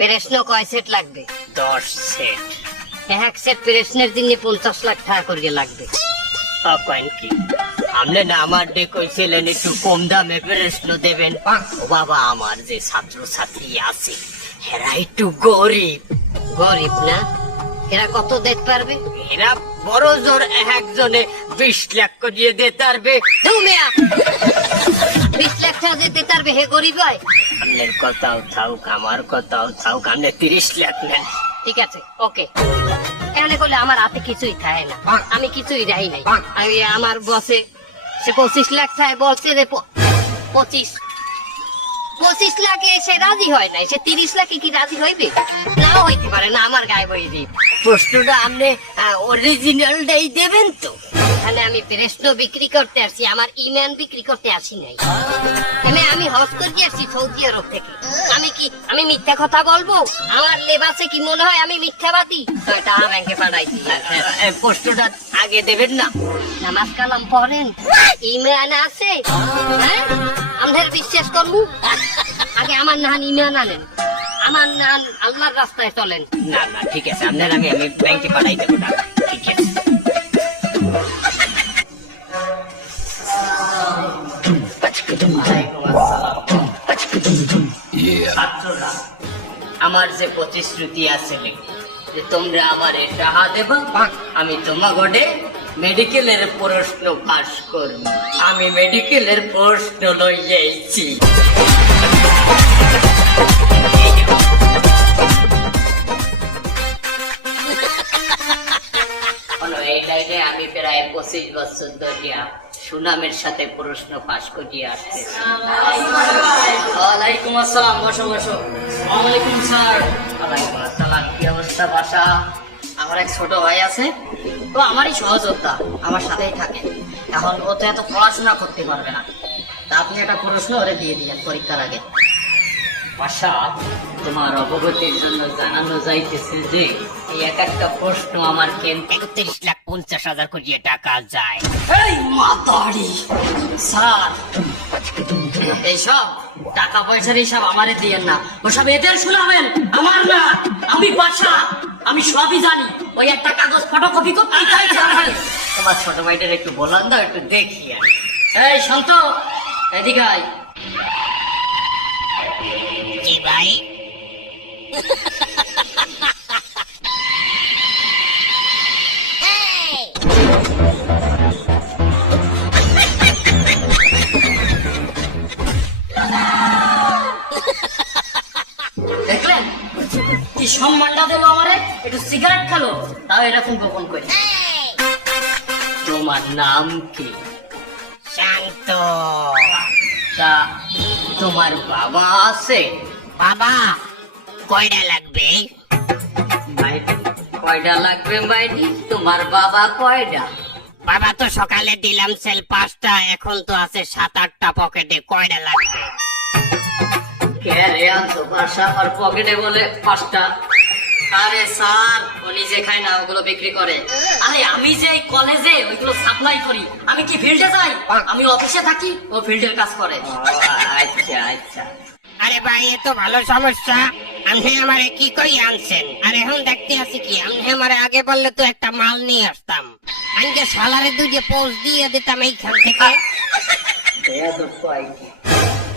প্রশ্ন কয় সেট লাগবে? 10 সেট। এক সেট প্রশ্নের জন্য 50 লাখ টাকা করে লাগবে। কয়েন কি আপনি না আমার ডে কইছিলেন একটু কম দামে প্রশ্ন দেবেন? ও বাবা, আমার যে ছাত্র ছাত্রী আছে এরা একটু গরিব। গরিব না? এরা কত দিতে পারবে? এরা বড় জোর একজনে 20 লাখ করিয়ে দিতে পারবে। 20 লাখ টাকা দিতে পারবে? হে গরিব হয়? আপনার কথাও থাক, আমার কথাও থাক, আপনি 30 লাখ নেন। ঠিক আছে, ওকে। এখানে করলে আমার হাতে কিছুই থাকে না, আমি কিছুই রাই নাই। আমি আমার বসে সে 25 লাখ টাকা বলছে যে 25 লাখে সে রাজি হয় নাই, সে 30 লাখে কি রাজি হইবে? নাও হইতে পারে না, আমার গায়ে বই দিই। প্রশ্নটা আপনি অরিজিনালটাই দেবেন তো? এখানে আমি প্রশ্ন বিক্রি করতে আসছি, আমার ইমান বিক্রি করতে আসি নাই। আমি হজ করতে আসছি সৌদি আরব থেকে। আমি মিথ্যা কথা বলবো? আমার লেবাসে কি মনে হয় আমি মিথ্যাবাদী? টাকা ব্যাংকে পাঠাইছি। প্রশ্নটা আগে দেবেন না? নামাজ কালাম পড়েন, ইমান আছে, হ্যাঁ? আমাদের বিশ্বাস করবো? আগে আমার নাহান ইমান আনেন, আমার নাহান আল্লাহর রাস্তায় চলেন। না না, ঠিক আছে, আপনার আমি ব্যাংকে পাঠাই দেবো টাকা। ঠিক আছে। ছাত্ররা, আমার যে প্রতিশ্রুতি আছে যে তোমরা আমার টাকা দেবা, আমি তোমাগোডে মেডিকেলের প্রশ্ন পাস করব। আমি মেডিকেলের প্রশ্ন লইয়েছি। এই লাইনে আমি প্রায় 25 বছর ধরে সুনামের সাথে প্রশ্ন পাস করিয়ে আসতেছি। ওয়ালাইকুম আসসালাম, বসো বসো। ওয়ালাইকুম স্যার। ওয়ালাইকুম আসসালাম। কি অবস্থা বাসা? আমার এক ছোট ভাই আছে, তো আমারই সহযোদ্ধা, আমার সাথেই থাকে। এখন ও তো এত পড়াশোনা করতে পারবে না, তা আপনি একটা প্রশ্ন ওরে দিয়ে দিলেন পরীক্ষার আগে। বাসা, তোমার অবগতির জন্য জানানো যাইতেছে যে এই এক একটা প্রশ্ন আমার কেন 31,50,000 করিয়ে টাকা যায়। এই মাতারি স্যার, এইসব টাকা পয়সার হিসাব আমারে দিয়েন না, ওসব এদের শুনাবেন, আমার না। আমি বাসা, আমি সবই জানি। ওই একটা কাগজ ফটোকপি করতে চাইছে। তোমার ছোট ভাইটার একটু বলান দাও, একটু দেখি আর। এই শান্ত, এদিকে আয়। জি ভাই। দেখলেন কি সম্মানটা দিল আমারে? একটু সিগারেট খেলো, তাও এরকম গোপন করে। তোমার নাম কি? শান্ত। তা তোমার বাবা আছে? বাবা কয়টা লাগবে? বাইটি কয়টা লাগবে? বাইটি তোমার বাবা কয়টা? বাবা তো সকালে দিলাম সেল 5টা, এখন তো আছে 7-8টা পকেটে, কয়টা লাগবে? কে রে আনতো বাসা আমার পকেটে বলে 5টা? আরে স্যার, ও নিজে খায় না, ওগুলো বিক্রি করে। আরে আমি যে এই কলেজে ওইগুলো সাপ্লাই করি, আমি কি ফিল্ডে যাই? আমি অফিসে থাকি, ও ফিল্ডের কাজ করে। আচ্ছা আচ্ছা। আরে ভাই, এ তো ভালো সমস্যা। আপনি আমারে কি কই আনছেন? আর এখন দেখতে আছি কি, আপনি আমারে আগে বললে তো একটা মাল নিয়ে আসতাম। আজকে সালারে দুইটা পোস্ট দিয়ে দিতাম এইখান থেকে।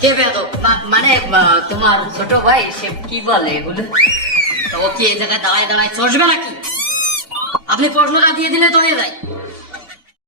কে বেয়াদব? মানে তোমার ছোট ভাই সে কি বলে এগুলো? তো ও কি এই জায়গায় দাঁড়ায় দাঁড়ায় চসবে নাকি? আপনি প্রশ্নটা দিয়ে দিলে তো হয়ে যায়।